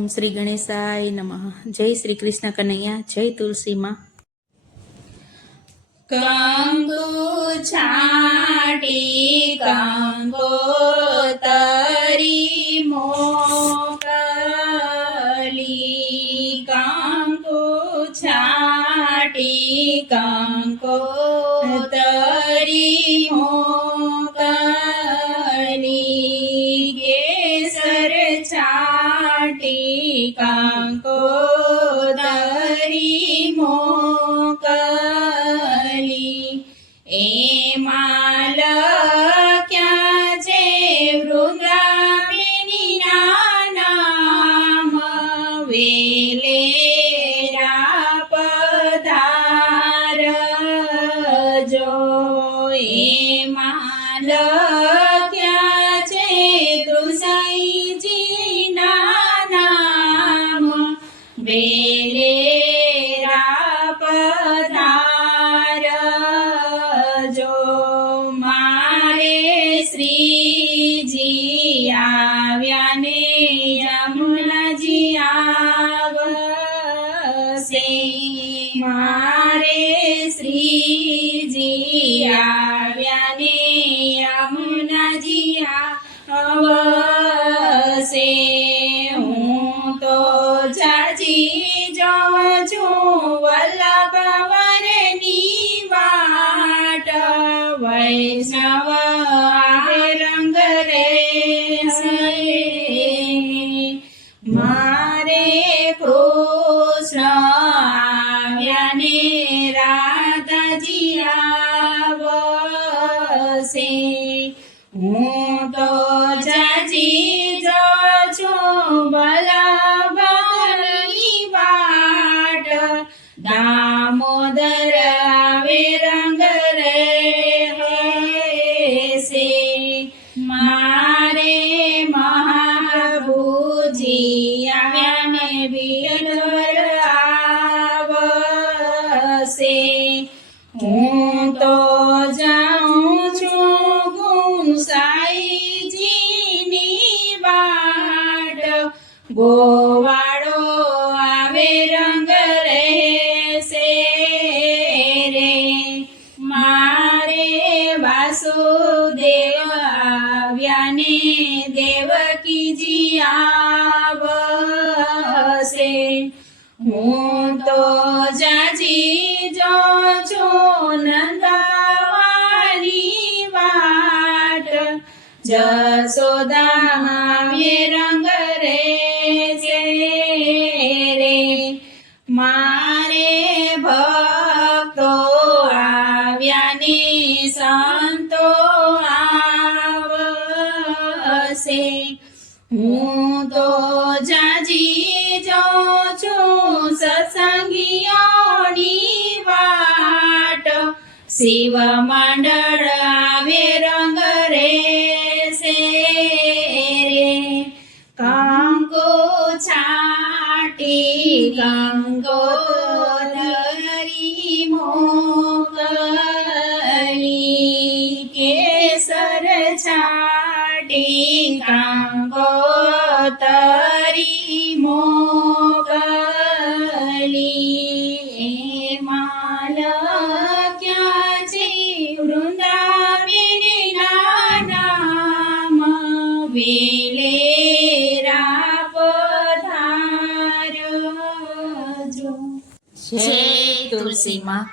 ઓમ શ્રી ગણેશાય નમઃ. જય શ્રી કૃષ્ણ કનૈયા, જય તુલસી માં. કંકુ છાટી કંકોતરી મોકલી, કંકુ છાટી કંકોતરી મોકલી, કેસર છાટી કંકોતરી મોકલી, એમાં લખ્યા છે વૃંદાવનીના નામ, વેલેરા પધારજો. એમાં લખ્યા છે તુલસીજીના નામ, વેલેરા પધારજો. મારે શ્રીજી આવ્યા ને યમુનાજી આવશે, મારે શ્રીજી આવ્યા ને યમુનાજી આવશે. હું તો જાજી જોઉં છું વલ્લભવરની વાટ, વૈષ્ણવ આવે રંગ રેશે. મારે કૃષ્ણ આવ્યા ને રાધાજી આવશે. હું તો જાજી જોઉં છું વલ્લભની વાટ, દામોદર આવે રંગ રહેશે. મારે મહાપ્રભુજી આવ્યા ને વિઠ્ઠલ આવશે. હું તો જાઉં છું ગુંસાઈજીની વાટ, ગોવાળો આવે રંગ રહેશે રે. મારે વાસુદેવ આવ્યા ને દેવકીજી આવશે. હું તો જાજી જોઉં છું નંદવાની વાટ, જશોદા આવે રંગ રહેશે રે. મારે ભક્તો આવ્યા ને સંતો આવશે. હું તો જાજી જોઉં છું સત્સંગીઓની વાટ, શિવ મંડળ આવે રંગ રહેશે રે. કંકુ છાટી કંકોતરી મોકલી, કેસર છાટી કંકોતરી મોકલી, એમાં લખ્યા છે વૃંદાવનીના નામ, વેલેરા પધારજો. જય તુલસી માં.